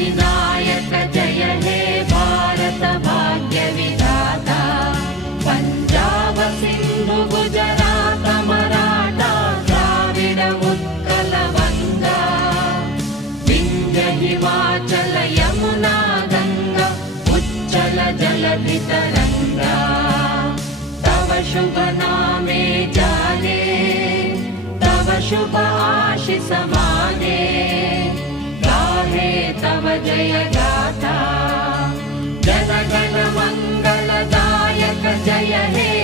अधिनायक जय हे भारत भाग्य विधाता पंजाब सिंधु गुजरात मराठा द्राविड उत्कल बंगा विंध्य हिमाचल यमुना गंगा उच्चल जलधि तरंगा तव शुभ नामे जाने तव शुभ आशीष माने गाहे तव जय गाथा जन गण मंगलदायक जय हे